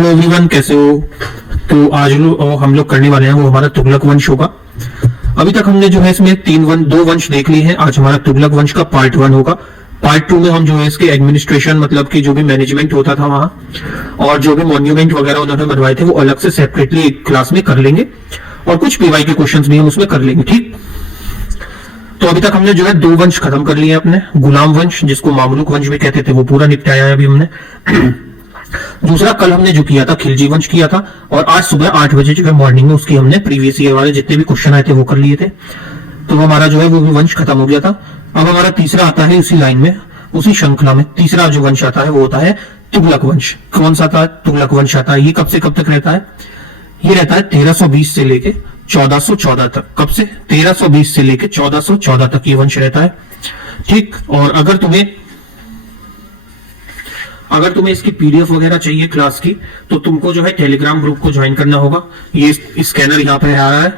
Hello everyone, कैसे हो? तो आज हम लोग करने वाले हैं वो हमारा तुगलक वंश होगा। अभी तक हमने जो है इसमें दो वंश देख लिए हैं। आज हमारा तुगलक वंश का पार्ट 1 होगा। पार्ट 2 में हम जो है इसके एडमिनिस्ट्रेशन, मतलब कि जो भी मैनेजमेंट होता था वहां, और जो भी मॉन्यूमेंट वगैरह उन्होंने बनवाए थे वो अलग से सेपरेटली एक क्लास में कर लेंगे, और कुछ पीवाई के क्वेश्चंस भी हम उसमें कर लेंगे। ठीक, तो अभी तक हमने जो है 2 वंश खत्म कर लिए अपने। गुलाम वंश, जिसको मामलुक वंश भी कहते थे, वो पूरा निपटाया है अभी हमने। दूसरा कल हमने जो किया था खिलजी वंश किया था, और आज सुबह 8 बजे जो है मॉर्निंग में उसकी हमने प्रीवियस ईयर वाले जितने भी क्वेश्चन आए थे वो कर लिए थे। तो हमारा जो है वो भी वंश खत्म हो गया था। अब हमारा तीसरा आता है उसी लाइन में, उसी श्रृंखला में तीसरा जो वंश आता है वो होता है तुगलक वंश। कौन सा था? तुगलक वंश आता है। ये कब से कब तक रहता है? ये रहता है 1320 से लेके 1414 तक। कब से? 1320 से लेके 1414 तक ये वंश रहता है। ठीक, और अगर तुम्हें इसकी पीडीएफ वगैरह चाहिए क्लास की, तो तुमको जो है टेलीग्राम ग्रुप को ज्वाइन करना होगा। ये स्कैनर यहाँ पे आ रहा है,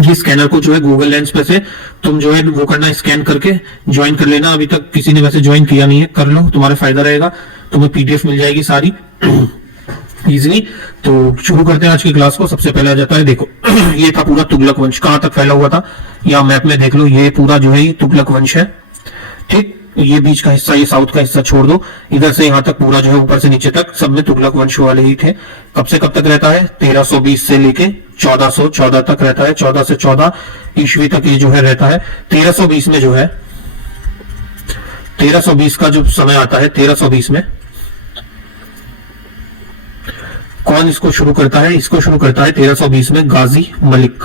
ये स्कैनर को जो है गूगल लेंस पे से तुम जो है वो करना, स्कैन करके ज्वाइन कर लेना। अभी तक किसी ने वैसे ज्वाइन किया नहीं है, कर लो, तुम्हारा फायदा रहेगा। तुम्हें पीडीएफ मिल जाएगी सारी इजीली। तो शुरू करते हैं आज की क्लास को। सबसे पहले आ जाता है, देखो ये था पूरा तुगलक वंश। कहां तक फैला हुआ था? या मैप में देख लो, ये पूरा जो है ये तुगलक वंश है। ठीक, ये बीच का हिस्सा, ये साउथ का हिस्सा छोड़ दो, इधर से यहां तक पूरा जो है ऊपर से नीचे तक सब में तुगलक वंश वाले ही थे। कब से कब तक रहता है? 1320 से लेके 1414 तक रहता है। 14 से 14 ईस्वी तक ये जो है रहता है। 1320 में जो है 1320 का जो समय आता है, 1320 में कौन इसको शुरू करता है? इसको शुरू करता है 1320 में गाजी मलिक।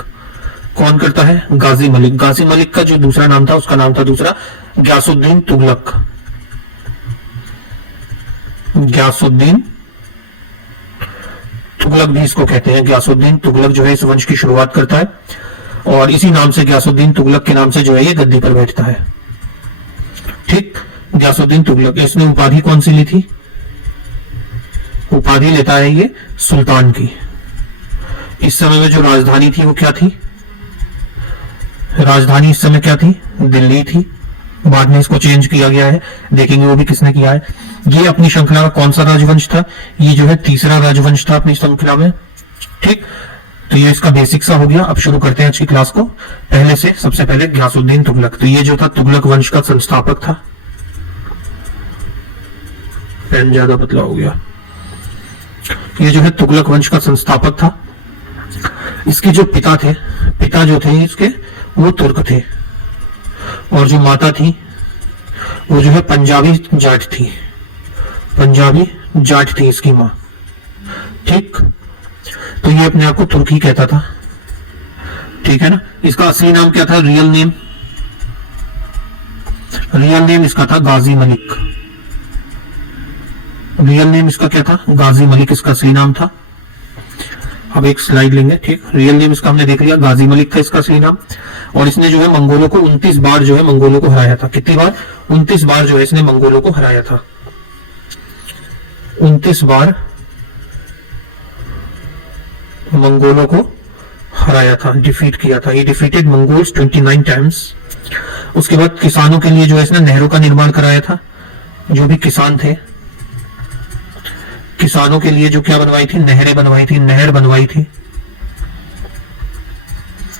कौन करता है? गाजी मलिक। गाजी मलिक का जो दूसरा नाम था, उसका नाम था दूसरा ग्यासुद्दीन तुगलक। ग्यासुद्दीन तुगलक भी इसको कहते हैं। ग्यासुद्दीन तुगलक जो है इस वंश की शुरुआत करता है, और इसी नाम से ग्यासुद्दीन तुगलक के नाम से जो है ये गद्दी पर बैठता है। ठीक, ग्यासुद्दीन तुगलक। इसने उपाधि कौन सी ली थी? उपाधि लेता है ये सुल्तान की। इस समय में जो राजधानी थी वो क्या थी? राजधानी इस समय क्या थी? दिल्ली थी। बाद में इसको चेंज किया गया है, देखेंगे वो भी किसने किया है। ये अपनी श्रृंखला का कौन सा राजवंश था? ये जो है तीसरा राजवंश था अपनी श्रृंखला में। ठीक, तो ये इसका बेसिक सा हो गया। अब शुरू करते हैं आज की क्लास को पहले से। सबसे पहले ग्यासुद्दीन तुगलक। तो ये जो था तुगलक वंश का संस्थापक था। पेन ज्यादा पतला हो गया। ये जो है तुगलक वंश का संस्थापक था। इसके जो पिता जो थे इसके, वो तुर्क थे, और जो माता थी वो जो है पंजाबी जाट थी। पंजाबी जाट थी इसकी माँ। ठीक, तो ये अपने आप को तुर्की कहता था। ठीक है ना। इसका असली नाम क्या था? रियल नेम इसका था गाजी मलिक। रियल नेम इसका क्या था? गाजी मलिक इसका असली नाम था। अब एक स्लाइड लेंगे। ठीक, रियल नेम इसका हमने देख लिया, गाजी मलिक था इसका असली नाम। और इसने जो है मंगोलों को 29 बार जो है मंगोलों को हराया था। कितनी बार? 29 बार जो है इसने मंगोलों को हराया था। 29 बार मंगोलों को हराया था, डिफीट किया था। ये डिफीटेड मंगोल्स 29 टाइम्स। उसके बाद किसानों के लिए जो है इसने नहरों का निर्माण कराया था। जो भी किसान थे, किसानों के लिए जो क्या बनवाई थी? नहरें बनवाई थी। नहर बनवाई थी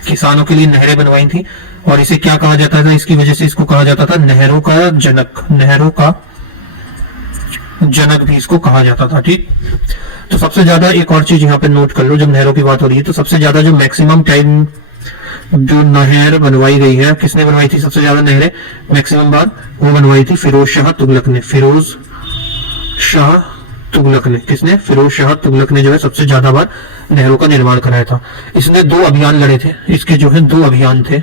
किसानों के लिए, नहरें बनवाई थी। और इसे क्या कहा जाता था? इसकी वजह से इसको कहा जाता था नहरों का जनक। नहरों का जनक भी इसको कहा जाता था। ठीक, तो सबसे ज्यादा एक और चीज यहाँ पे नोट कर लो, जब नहरों की बात हो रही है तो सबसे ज्यादा जो मैक्सिमम टाइम जो नहर बनवाई गई है, किसने बनवाई थी सबसे ज्यादा नहरें मैक्सिमम बार? वो बनवाई थी फिरोज शाह तुगलक ने। फिरोज शाह तुगलक ने। किसने? फिरोज शाह तुगलक ने जो है सबसे ज्यादा बार नहरों का निर्माण कराया था। इसने 2 अभियान लड़े थे। इसके जो है 2 अभियान थे।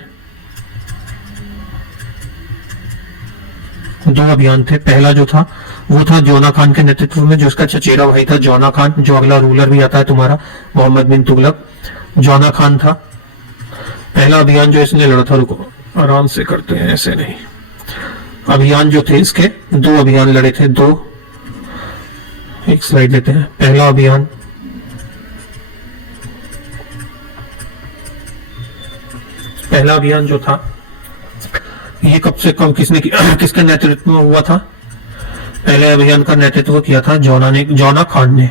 2 अभियान थे। पहला जो था वो था जौना खान के नेतृत्व में, जो इसका चचेरा भाई था जौना खान, जो अगला रूलर भी आता है तुम्हारा मोहम्मद बिन तुगलक। जौना खान था पहला अभियान जो इसने लड़ा था। रुको, आराम से करते हैं, ऐसे नहीं। अभियान जो थे इसके 2 अभियान लड़े थे। 2, एक स्लाइड लेते हैं। पहला अभियान जो था ये कब से कब किसके नेतृत्व में हुआ था? पहले अभियान का नेतृत्व किया था जौना खान ने।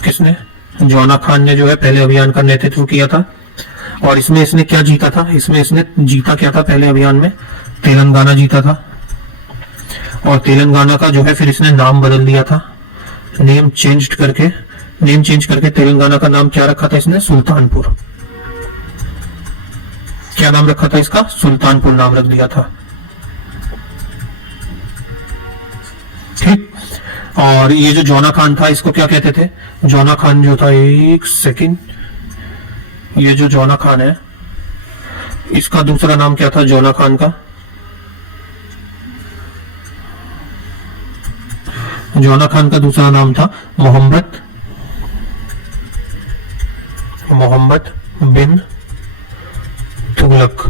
किसने? जौना खान ने जो है पहले अभियान का नेतृत्व किया था। और इसमें इसने क्या जीता था? इसमें इसने जीता क्या था पहले अभियान में? तेलंगाना जीता था। और तेलंगाना का जो है फिर इसने नाम बदल दिया था, नेम चेंज करके तेलंगाना का नाम क्या रखा था इसने? सुल्तानपुर। क्या नाम रखा था इसका? सुल्तानपुर नाम रख दिया था। ठीक। और ये जो जौना खान था इसको क्या कहते थे? जौना खान जो था, एक सेकंड, ये जो जौना खान है इसका दूसरा नाम क्या था? जौना खान का जौना खान का दूसरा नाम था मोहम्मद बिन तुगलक।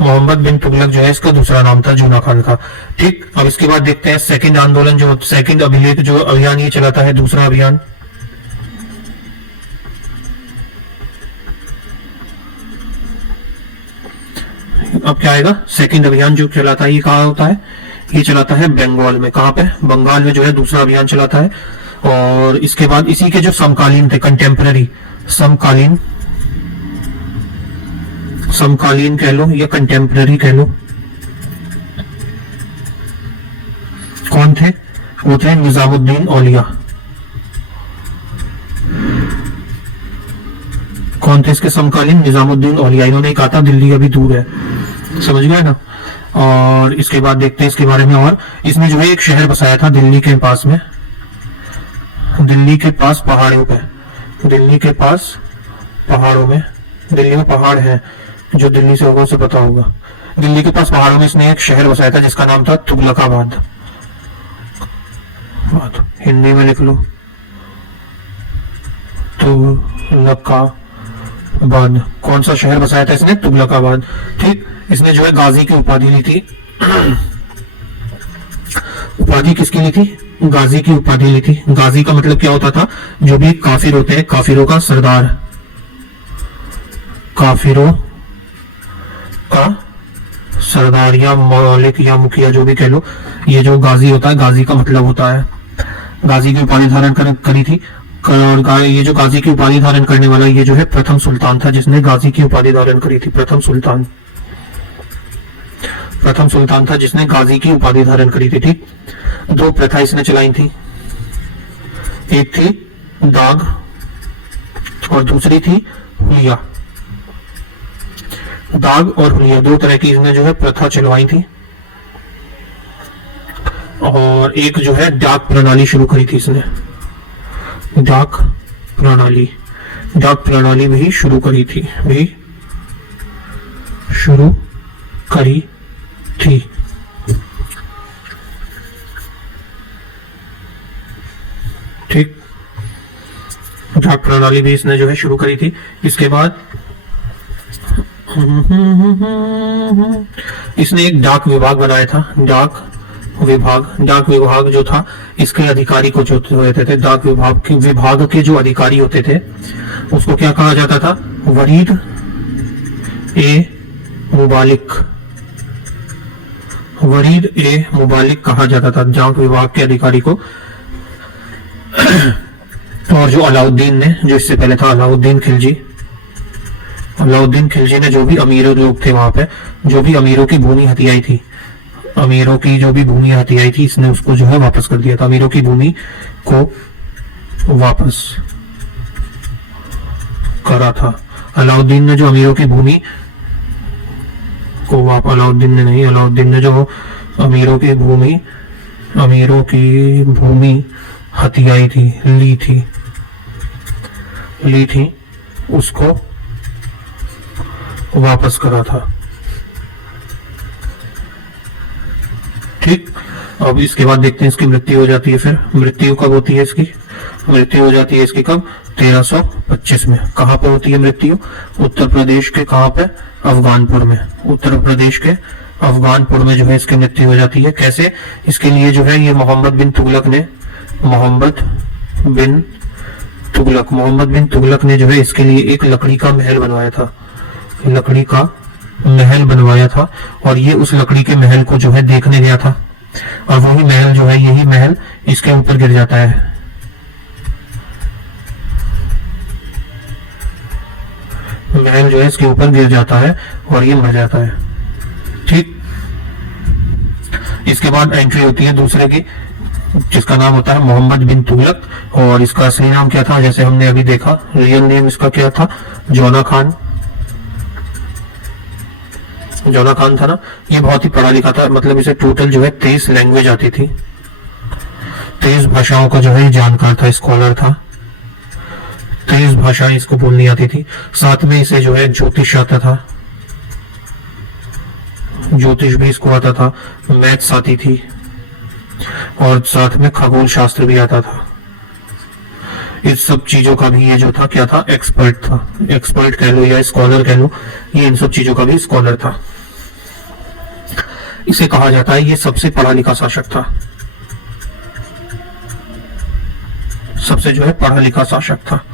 मोहम्मद बिन तुगलक जो है इसका दूसरा नाम था जौना खान का। ठीक। अब इसके बाद देखते हैं सेकंड आंदोलन, जो सेकंड अभिलेख जो अभियान ये चलाता है, दूसरा अभियान। अब क्या आएगा? सेकंड अभियान जो चलाता है ये कहाँ होता है? ये चलाता है बंगाल में। कहाँ पे? बंगाल में जो है दूसरा अभियान चलाता है। और इसके बाद इसी के जो समकालीन थे, कंटेम्पररी, समकालीन कह लो या कंटेम्पररी कह लो, कौन थे? वो थे निजामुद्दीन औलिया। कौन थे इसके समकालीन? निजामुद्दीन औलिया। इन्होंने कहा था दिल्ली अभी दूर है, समझ गए ना। और इसके बाद देखते हैं इसके बारे में। और इसने जो है एक शहर बसाया था दिल्ली के पास में, दिल्ली के पास पहाड़ों पे, दिल्ली के पास पहाड़ों में, दिल्ली में पहाड़ है जो दिल्ली से होगा उसे पता होगा। दिल्ली के पास पहाड़ों में इसने एक शहर बसाया था जिसका नाम था तुगलकाबाद। हिंदी में लिख लो, तुगलकाबाद। कौन सा शहर बसाया था इसने? तुगलकाबाद। ठीक। इसने जो है गाजी की उपाधि ली थी। उपाधि किसकी ली थी? गाजी की उपाधि ली थी। गाजी का मतलब क्या होता था? जो भी काफिर होते हैं, काफिरों का सरदार, काफिरों का सरदार या मालिक या मुखिया जो भी कह लो, ये जो गाजी होता है, गाजी का मतलब होता है, गाजी की उपाधि धारण करी थी। और ये जो गाजी की उपाधि धारण करने वाला ये जो है प्रथम सुल्तान था जिसने गाजी की उपाधि धारण करी थी। प्रथम सुल्तान था जिसने गाजी की उपाधि धारण करी थी। ठीक। दो प्रथा इसने चलाई थी, एक थी दाग और दूसरी थी हुलिया। दाग और हुलिया दो तरह की इसने जो है प्रथा चलवाई थी। और एक जो है डाक प्रणाली शुरू करी थी इसने, डाक प्रणाली भी शुरू करी थी, ठीक। डाक प्रणाली भी इसने जो है शुरू करी थी। इसके बाद इसने एक डाक विभाग बनाया था। डाक विभाग जो था, इसके अधिकारी को जो होते थे, डाक विभाग के जो अधिकारी होते थे उसको क्या कहा जाता था? वरीद ए मुबालिक कहा जाता था डाक विभाग के अधिकारी को। और जो अलाउद्दीन ने, जो इससे पहले था अलाउद्दीन खिलजी ने जो भी अमीर लोग थे वहां पे, जो भी अमीरों की भूमि हथियाई थी, अमीरों की जो भी भूमि हथियाई थी, इसने उसको जो है वापस कर दिया था। अमीरों की भूमि को वापस करा था अलाउद्दीन ने। जो अमीरों की भूमि को अलाउद्दीन ने जो अमीरों की भूमि हथियाई थी, ली थी, उसको वापस करा था। ठीक। अब इसके बाद देखते हैं इसकी मृत्यु हो जाती है। फिर मृत्यु कब होती है इसकी? मृत्यु हो जाती है इसकी कब? 1325 में। कहां पे होती है मृत्यु? उत्तर प्रदेश के कहां पे? अफगानपुर में। उत्तर प्रदेश के अफगानपुर में जो है इसकी मृत्यु हो जाती है। कैसे? इसके लिए जो है ये मोहम्मद बिन तुगलक ने जो है इसके लिए एक लकड़ी का महल बनवाया था। और ये उस लकड़ी के महल को जो है देखने गया था, और वही महल जो है, यही महल इसके ऊपर गिर जाता है। महल जो है इसके ऊपर गिर जाता है और ये मर जाता है। ठीक, इसके बाद एंट्री होती है दूसरे की, जिसका नाम होता है मोहम्मद बिन तुगलक। और इसका असली नाम क्या था, जैसे हमने अभी देखा, रियल नेम इसका क्या था, जौना खान। जौना खान था ना। ये बहुत ही पढ़ा लिखा था, मतलब इसे टोटल जो है 23 लैंग्वेज आती थी, 23 भाषाओं का जो है जानकार था, स्कॉलर था। 23 भाषाएं इसको बोलनी आती थी। साथ में इसे जो है ज्योतिष आता था, ज्योतिष भी इसको आता था, मैथ्स आती थी और साथ में खगोल शास्त्र भी आता था। इस सब चीजों का भी ये जो था क्या था, एक्सपर्ट था। एक्सपर्ट कह लो या स्कॉलर कह लो, ये इन सब चीजों का भी स्कॉलर था। इसे कहा जाता है ये सबसे पढ़ा लिखा शासक था, सबसे जो है पढ़ा लिखा शासक था।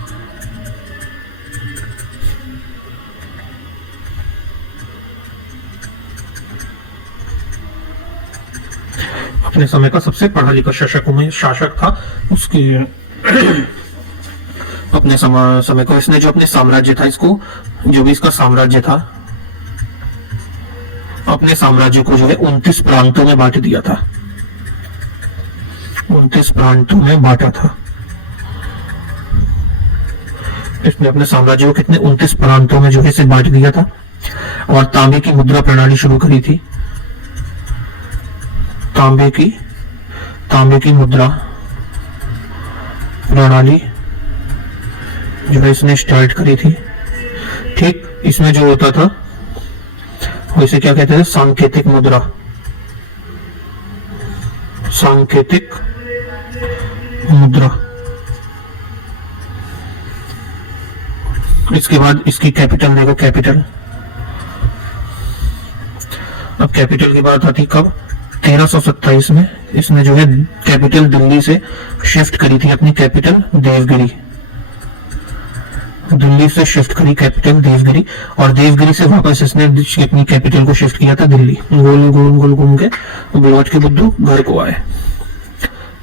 अपने समय का सबसे पढ़ा लिखा शासक था। उसकी अपने समय को इसने जो अपने साम्राज्य था, इसको जो भी इसका साम्राज्य था, अपने साम्राज्य को जो है 29 प्रांतों में बांट दिया था। 29 प्रांतों में बांटा था इसने अपने साम्राज्य को। कितने, 29 प्रांतों में जो है इसे बांट दिया था। और तांबे की मुद्रा प्रणाली शुरू करी थी। तांबे की मुद्रा प्रणाली जो है इसने स्टार्ट करी थी। ठीक, इसमें जो होता था इसे क्या कहते थे, सांकेतिक मुद्रा। सांकेतिक मुद्रा। इसके बाद इसकी कैपिटल देखो, कैपिटल। अब कैपिटल की बात आती कब, 1327 में इसने जो है कैपिटल दिल्ली से शिफ्ट करी थी, अपनी कैपिटल देवगिरी। दिल्ली से शिफ्ट करी कैपिटल देवगिरी, और देवगिरी से वापस इसने अपनी कैपिटल को शिफ्ट किया था दिल्ली। गोल गोल गोल घूम के लौट के बुद्धू घर को आए।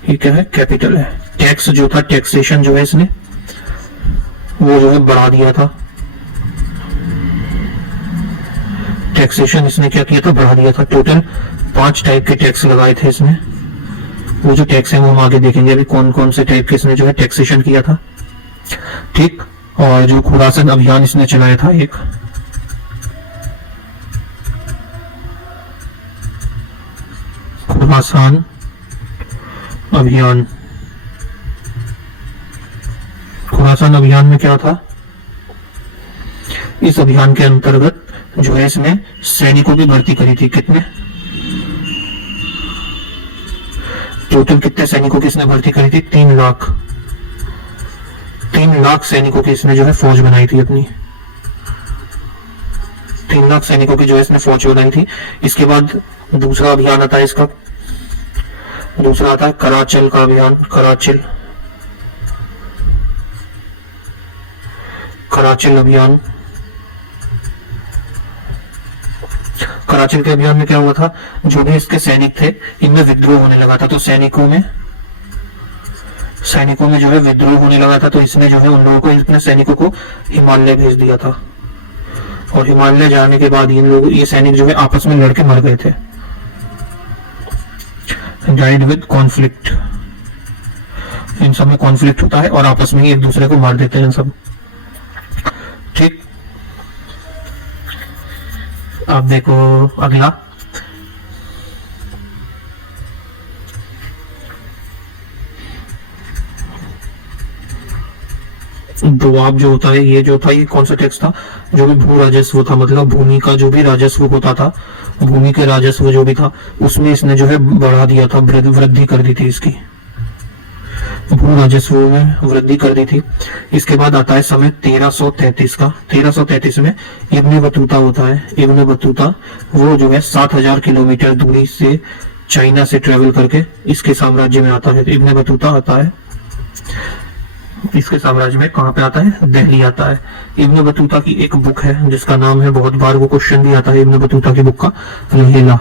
ये क्या है, कैपिटल है। टैक्स जो था, टैक्सेशन जो है इसने वो जो है बढ़ा दिया था। टैक्सेशन इसने क्या किया था, बढ़ा दिया था। टोटल 5 टाइप के टैक्स लगाए थे इसने। वो जो टैक्स है वो हम आगे देखेंगे अभी कौन कौन से टाइप के इसने जो है टैक्सेशन किया था। ठीक, और जो खुरासन अभियान इसने चलाया था, एक खुरासान अभियान। खुरासान अभियान में क्या था, इस अभियान के अंतर्गत जो है इसने सैनिकों की भर्ती करी थी। कितने, टोटल कितने सैनिकों की इसने भर्ती करी थी, 3 लाख। 3 लाख सैनिकों की इसने जो है फौज बनाई थी अपनी। 3 लाख सैनिकों की जो है इसने फौज बनाई थी। इसके बाद दूसरा अभियान आता है इसका, दूसरा आता है कराचल का अभियान। कराचल अभियान। कराचल के अभियान में क्या हुआ था, जो भी इसके सैनिक थे इनमें विद्रोह होने लगा था, तो सैनिकों में जो है विद्रोह होने लगा था, तो इसने जो है उन लोगों को, अपने सैनिकों को हिमालय भेज दिया था। और हिमालय जाने के बाद ये सैनिक जो है आपस में लड़के मर गए थे। Died with conflict. इन सब में कॉन्फ्लिक्ट होता है और आपस में ही एक दूसरे को मार देते हैं सब। ठीक, अब देखो अगला, दोआब जो होता है, ये जो था, ये कौन सा टैक्स था, जो भी भू राजस्व था, मतलब भूमि का जो भी राजस्व होता था, भूमि के राजस्व जो भी था उसमें इसने जो है बढ़ा दिया था, वृद्धि कर दी थी इसकी, भू राजस्व में वृद्धि कर दी थी। इसके बाद आता है समय 1333 का। 1333 में इब्न बतूता होता है। इब्न बतूता वो जो है 7000 किलोमीटर दूरी से चाइना से ट्रेवल करके इसके साम्राज्य में आता है। इब्न बतूता आता है इसके साम्राज्य में, कहाँ पे आता है, दिल्ली आता है। इब्न बतूता की एक बुक है जिसका नाम है, बहुत बार वो क्वेश्चन भी आता है इब्न बतूता की बुक का, रहेला।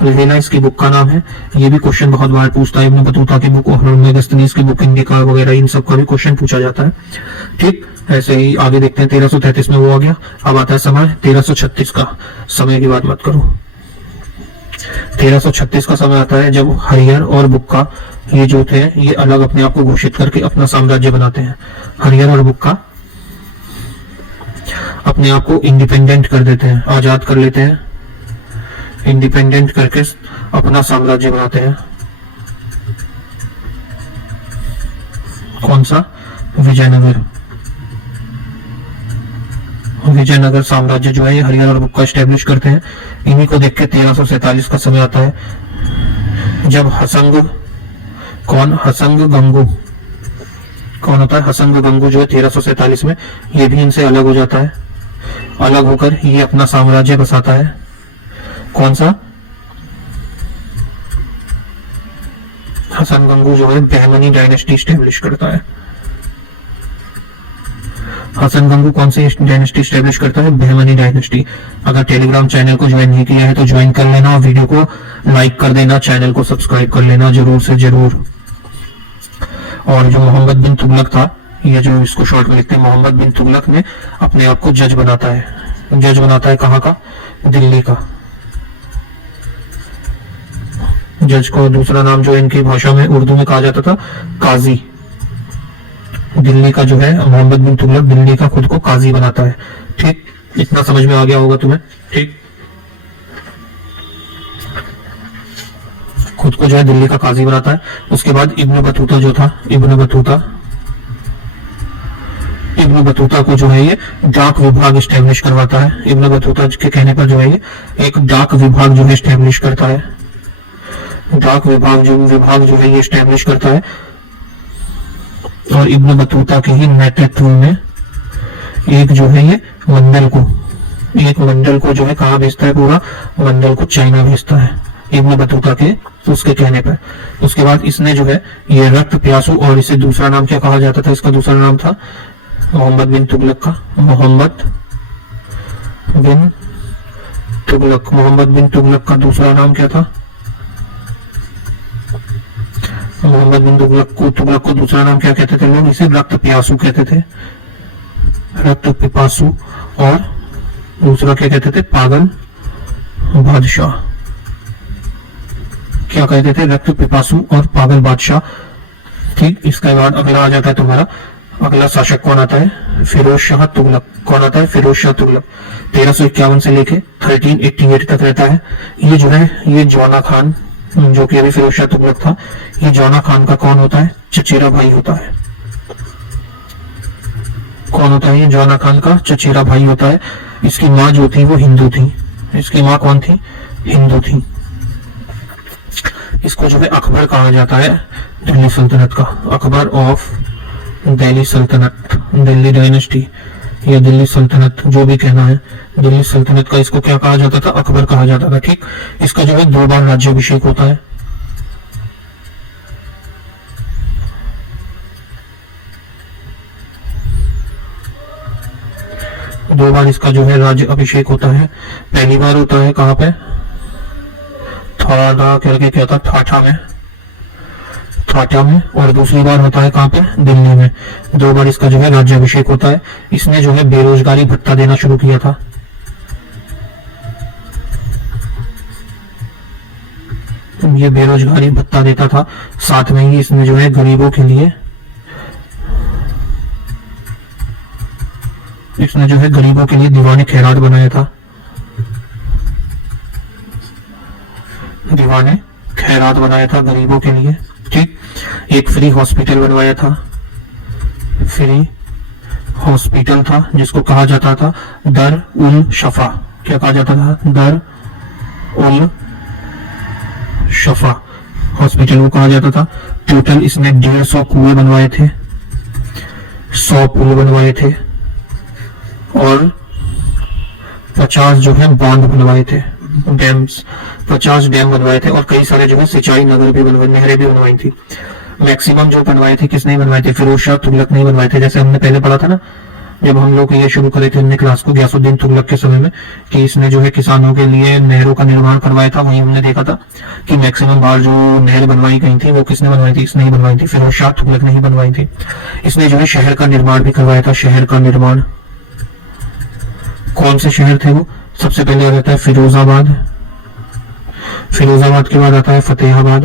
अलवेला इसकी बुक का नाम है। ये भी क्वेश्चन बहुत बार पूछता है, इब्न बतूता की बुक और मेगास्थनीज की बुक इंडिका वगैरह, इन सब का भी क्वेश्चन पूछा जाता है। ठीक, ऐसे ही आगे देखते हैं। 1333 में वो आ गया। अब आता है समय 1336 का। समय की बात मत करो। 1336 का समय आता है जब हरियर और बुक्का ये जो थे ये अलग अपने आप को घोषित करके अपना साम्राज्य बनाते हैं। हरियर और बुक्का अपने आप को इंडिपेंडेंट कर देते हैं, आजाद कर लेते हैं, इंडिपेंडेंट करके अपना साम्राज्य बनाते हैं। कौन सा? विजयनगर। विजयनगर साम्राज्य जो है ये हरियर और बुक्का स्टैब्लिश करते हैं। इन्हीं को देख के 1347 का समय आता है जब हसंग गंगू कौन होता है? हसंग गंगू जो है 1347 में ये भी इनसे अलग हो जाता है। अलग होकर ये अपना साम्राज्य बसाता है। कौन सा? हसन गंगू जो है बहमनी डायनेस्टी स्टैब्लिश करता है। हसन गंगू कौन सी डायनेस्टी स्टैब्लिश करता है? बहमनी डायनेस्टी। अगर टेलीग्राम चैनल को ज्वाइन नहीं किया है तो ज्वाइन कर लेना, वीडियो को लाइक कर देना, चैनल को सब्सक्राइब कर लेना जरूर से जरूर। और जो मोहम्मद बिन तुगलक था, ये जो इसको शॉर्ट में लिखते हैं, मोहम्मद बिन तुगलक ने अपने आप को जज बनाता है। जज बनाता है कहाँ का? दिल्ली का। जज को दूसरा नाम जो इनकी भाषा में उर्दू में कहा जाता था काजी। दिल्ली का जो है मोहम्मद बिन तुगलक दिल्ली का खुद को काजी बनाता है। ठीक, इतना समझ में आ गया होगा तुम्हें। ठीक, खुद को जो है दिल्ली का काजी बनाता है। उसके बाद इब्न बतूता जो था, इब्न बतूता को जो है ये डाक विभाग स्टैब्लिश करवाता है। इब्न बतूता के कहने पर जो है ये एक डाक विभाग जो है स्टैब्लिश करता है। डाक विभाग जो है ये स्टैब्लिश करता है। और इब्न बतूता के ही नेतृत्व में एक जो है ये मंडल को जो है कहाँ भेजता है? पूरा मंडल को चाइना भेजता है इब्न बतूता के उसके कहने पर। उसके बाद इसने जो है ये रक्त प्यासू, और इसे दूसरा नाम क्या कहा जाता था? इसका दूसरा नाम था मोहम्मद बिन तुगलक का। मोहम्मद बिन तुगलक का दूसरा नाम क्या था? मोहम्मद बिन तुगलक को दूसरा नाम क्या कहते थे लोग? इसे रक्त प्यासू कहते थे, रक्त पिपासु। और दूसरा क्या कहते थे? पागल बादशाह। क्या कहते थे? रक्त पिपासु और पागल बादशाह। ठीक, इसके बाद अगला आ जाता है तुम्हारा, अगला शासक कौन आता है? फिरोज शाह तुगलक। कौन आता है? फिरोज शाह तुगलक। 1351 से लेके 1388 तक रहता है। ये जो है ये जौना खान जो कि अभी फिरोज शाह तुगलक था, ये जौना खान का कौन होता है? चचेरा भाई होता है। कौन होता है? ये जौना खान का चचेरा भाई होता है। इसकी माँ जो थी वो हिंदू थी। इसकी माँ कौन थी? हिंदू थी। इसको जो है अकबर कहा जाता है दिल्ली सल्तनत का। अकबर ऑफ दिल्ली सल्तनत, दिल्ली डायनेस्टी या दिल्ली सल्तनत जो भी कहना है, दिल्ली सल्तनत का इसको क्या कहा जाता था? अकबर कहा जाता था। ठीक, इसका जो है 2 बार राज्याभिषेक होता है। दो बार इसका जो है राज्य अभिषेक होता है। पहली बार होता है कहाँ पे? थाना करके क्या था? ठाठा में। और दूसरी बार होता है कहाँ पे? दिल्ली में। 2 बार इसका जो है राज्याभिषेक होता है। इसने जो है बेरोजगारी भत्ता देना शुरू किया था। ये बेरोजगारी भत्ता देता था। साथ में ही इसने जो है गरीबों के लिए दीवाने खैरात बनाया था। दीवाने खैरात बनाया था गरीबों के लिए। ठीक, एक फ्री हॉस्पिटल बनवाया था। फ्री हॉस्पिटल था जिसको कहा जाता था दर उल शफा। क्या कहा जाता था? दर उल शफा हॉस्पिटल को कहा जाता था। टोटल इसने 150 कुएं बनवाए थे, 100 पुल बनवाए थे और 50 जो है बांध बनवाए थे, डैम्स, 50 डैम बनवाए थे और कई सारे जो है सिंचाई नगर भी बनवाए, नहरें भी बनवाई थी। मैक्सिमम जो बनवाए थे किसने बनवाए थे? फिरोज शाह तुगलक ने बनवाए थे। जैसे हमने पहले पढ़ा था ना, जब हम लोग ये शुरू करे थे हमने क्लास को गयासुद्दीन तुगलक के समय में, कि इसने जो है किसानों के लिए नहरों का निर्माण करवाया था। वहीं हमने देखा था कि मैक्सिमम बार जो नहर बनवाई गई थी वो किसने बनवाई थी? इसने ही बनवाई थी, फिरोज शाह तुगलक ने ही बनवाई थी। इसने जो है शहर का निर्माण भी करवाया था। शहर का निर्माण, कौन से शहर थे वो? सबसे पहले रहता है फिरोजाबाद, फिरोजाबाद के बाद आता है फतेहाबाद,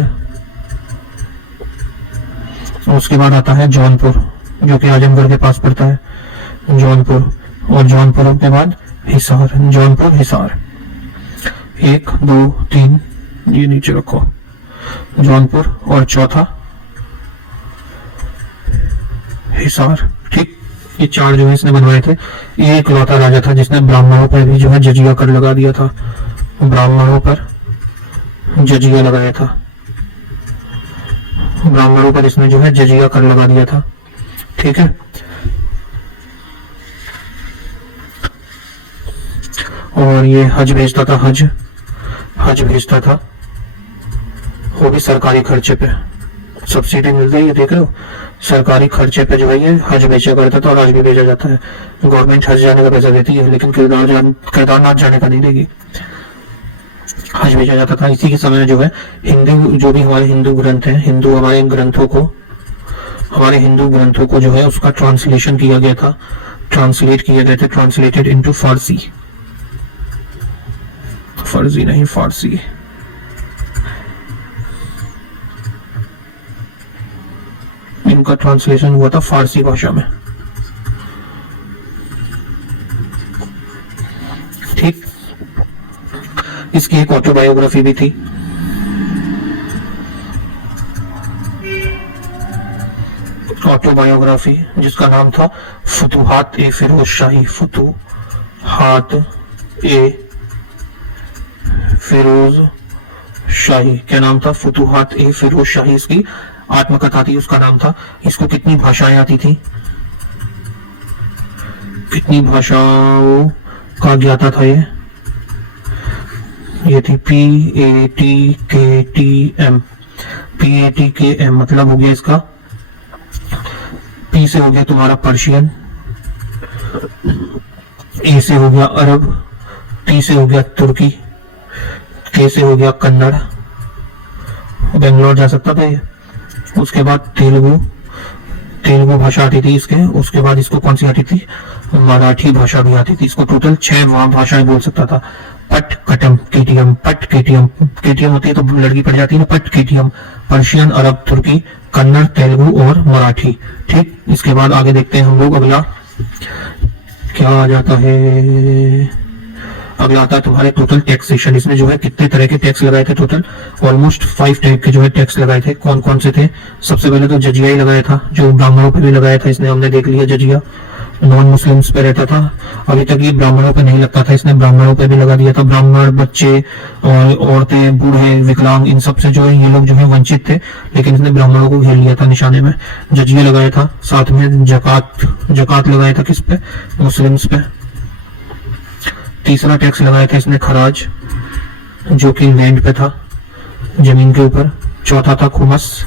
और उसके बाद आता है जौनपुर, जो कि आजमगढ़ के पास पड़ता है, जौनपुर। और जौनपुर के बाद हिसार, जौनपुर हिसार। 1 2 3 ये नीचे रखो, जौनपुर, और चौथा हिसार। ठीक, ये 4 जो है इसने बनवाए थे। ये इकलौता राजा था जिसने ब्राह्मणों पर भी जो है जजिया कर लगा दिया था, ब्राह्मणों पर जजिया लगाया था, ब्राह्मणों पर इसने जो है जजिया कर लगा दिया था। ठीक है, और ये हज भेजता था, हज भेजता था, वो भी सरकारी खर्चे पे, सब्सिडी मिलती है, ये देख रहे हो, सरकारी खर्चे पे जो है ये हज भेजा करता था, और आज भी भेजा जाता है। गवर्नमेंट हज जाने का पैसा देती है, लेकिन केदारनाथ जाने का नहीं देगी, हज भेजा जाता था। इसी के समय में जो है हिंदू, जो भी हमारे हिंदू ग्रंथ हैं, हमारे हिंदू ग्रंथों को जो है उसका ट्रांसलेशन किया गया था, ट्रांसलेट किया गया था, ट्रांसलेटेड इनटू फारसी, फर्जी नहीं फारसी। इनका ट्रांसलेशन हुआ था फारसी भाषा में। ठीक, इसकी एक ऑटोबायोग्राफी भी थी। ऑटोबायोग्राफी जिसका नाम था फुतुहात ए फिरोज शाही, फुतुहात ए फिरोज शाही, क्या नाम था? फुतुहात ए फिरोज शाही इसकी आत्मकथा थी, उसका नाम था। इसको कितनी भाषाएं आती थी? कितनी भाषाओं का ज्ञाता था ये थी PATKTM, PATKM मतलब हो गया इसका, P से हो गया तुम्हारा पर्शियन, A से हो गया अरब, T से हो गया तुर्की, K से हो गया कन्नड़, बेंगलोर जा सकता था ये। उसके बाद तेलुगु भाषा आती थी इसके। उसके बाद इसको कौन सी आती थी? मराठी भाषा भी आती थी इसको। टोटल 6 भाषाएं बोल सकता था। पट कटम केटीएम, पट केटीएम, केटीएम होती है तो लड़की पड़ जाती है ना, पट केटीएम, पर्शियन, अरब, तुर्की, कन्नड़, तेलुगु और मराठी। ठीक, इसके बाद आगे देखते हैं हम लोग। अगला क्या आ जाता है? अगला आता है तुम्हारे टोटल टैक्सेशन। इसमें जो है कितने तरह के टैक्स लगाए थे? टोटल ऑलमोस्ट 5 टाइप के जो है टैक्स लगाए थे। कौन कौन से थे? सबसे पहले तो जजिया ही लगाया था, जो ब्राह्मणों पे भी लगाया था इसने, हमने देख लिया। जजिया नॉन मुस्लिम्स पे रहता था, अभी तक ये ब्राह्मणों पे नहीं लगता था, इसने ब्राह्मणों पे भी लगा दिया था। ब्राह्मण, बच्चे और औरतें, बूढ़े, विकलांग, इन सब से जो है ये लोग जो है वंचित थे, लेकिन इसने ब्राह्मणों को घेर लिया था निशाने में। जजिया लगाया था, साथ में जकात लगाया था। किस पे? मुस्लिम्स पे। तीसरा टैक्स लगाया था इसने खराज, जो कि लैंड पे था, जमीन के ऊपर। चौथा था खुमस।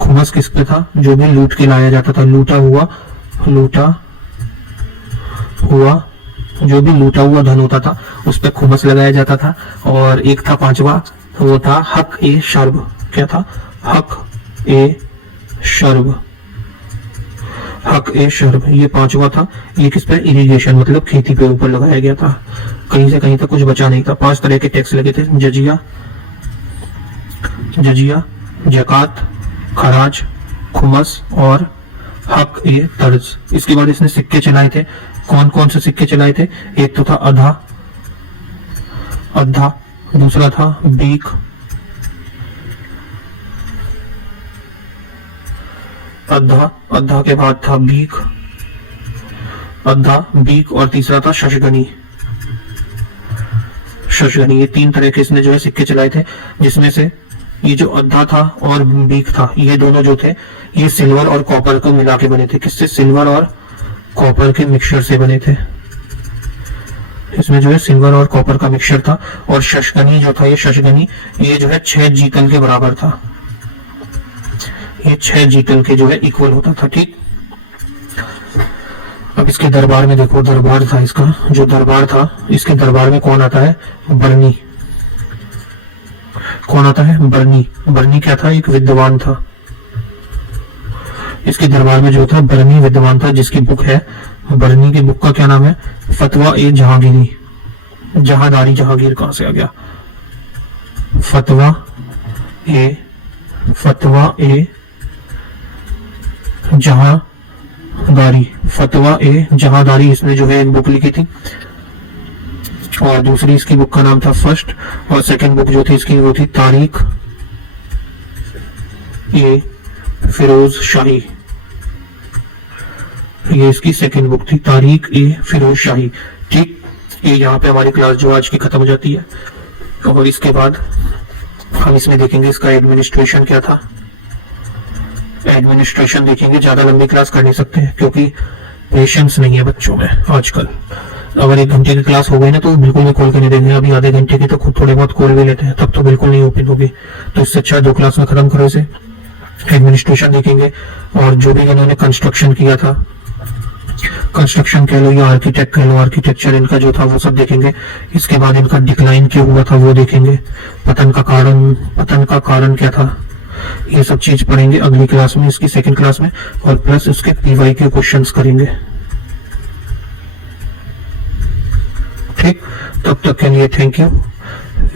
खुमस किस पे था? जो भी लूट के लाया जाता था, लूटा हुआ जो भी लूटा हुआ धन होता था उस पे खुमस लगाया जाता था। और एक था 5वां, वो था हक ए शर्ब। क्या था? हक ए शर्ब, हक ए शर्ब, ये 5वां था। ये किस पे? इरिगेशन मतलब खेती पे ऊपर लगाया गया था, कहीं से कहीं तक कुछ बचा नहीं था। 5 तरह के टैक्स लगे थे, जजिया, जकात, खराज, खुमस और हक ए तर्ज। इसके बाद इसने सिक्के चलाए थे। कौन कौन से सिक्के चलाए थे? एक तो था अद्धा, दूसरा था बीक, अद्धा के बाद था बीक, और तीसरा था शशगनी। ये 3 तरह के इसने जो है सिक्के चलाए थे, जिसमें से ये जो अद्धा था और बीक था, ये दोनों जो थे ये सिल्वर और कॉपर को मिला के बने थे। किससे? सिल्वर और कॉपर के मिक्सचर से बने थे। इसमें जो है सिल्वर और कॉपर का मिक्सचर था। और शशगनी जो था, ये जो है 6 जीतल के बराबर था। ये 6 जीतल के जो है इक्वल होता था। ठीक, अब इसके दरबार में देखो, दरबार था इसका, जो दरबार था इसके दरबार में कौन आता है? बरनी। कौन आता है? बरनी। बरनी क्या था? एक विद्वान था। इसके दरबार में जो था बरनी विद्वान था, जिसकी बुक है, बरनी की बुक का क्या नाम है? फतवा ए जहांगीरी। जहांदारी, जहांगीर कहां से आ गया? फतवा ए जहांदारी। फतवा ए जहांदारी, इसने जो है एक बुक लिखी थी। और दूसरी इसकी बुक का नाम था फर्स्ट, और सेकंड बुक जो थी इसकी वो थी तारीख ए फिरोज शाही। ये इसकी सेकंड बुक थी, तारीख ए फिरोज शाही। ठीक, ये यहाँ पे हमारी क्लास जो आज की खत्म हो जाती है। और इसके बाद हम इसमें देखेंगे इसका एडमिनिस्ट्रेशन क्या था। एडमिनिस्ट्रेशन देखेंगे, ज्यादा लंबी क्लास कर नहीं सकते क्योंकि पेशेंस नहीं है बच्चों में आजकल। अगर 1 घंटे की क्लास हो गई ना तो बिल्कुल भी खोल के नहीं देंगे। अभी आधे घंटे की तो खुद थोड़े बहुत खोल भी लेते हैं, तब तो बिल्कुल नहीं ओपन होगी। तो इससे अच्छा 2 क्लास में खत्म करो इसे। एडमिनिस्ट्रेशन देखेंगे, और जो भी इन्होंने कंस्ट्रक्शन किया था, कंस्ट्रक्शन कह लो या आर्किटेक्ट कह लो, आर्किटेक्चर इनका जो था वो सब देखेंगे। इसके बाद इनका डिक्लाइन क्यों हुआ था वो देखेंगे। पतन का कारण क्या था, ये सब चीज पढ़ेंगे अगली क्लास में, इसकी सेकंड क्लास में। और प्लस इसके पीवाई के क्वेश्चंस करेंगे। ठीक, तब तक के लिए थैंक यू।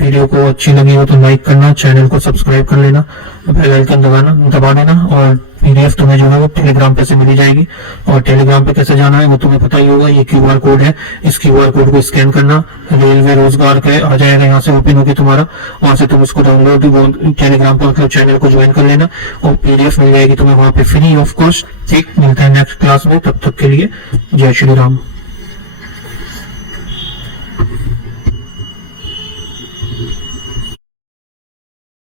वीडियो को अच्छी लगी हो तो लाइक करना, चैनल को सब्सक्राइब कर लेना, बेल आइकन दबा देना। और पीडीएफ तुम्हें जो है वो टेलीग्राम पे से मिल जाएगी। और टेलीग्राम पे कैसे जाना है वो तुम्हें पता ही होगा। ये क्यूआर कोड है, इस क्यूआर कोड को स्कैन करना, रेलवे रोजगार का आ जाएगा, यहाँ से ओपन होगी तुम्हारा। वहां से तुम उसको डाउनलोड टेलीग्राम पर मतलब चैनल को ज्वाइन कर लेना, और पीडीएफ मिल जाएगी तुम्हें वहां पे फ्री ऑफ कॉस्ट। ठीक, मिलता है नेक्स्ट क्लास में, तब तक के लिए जय श्री राम।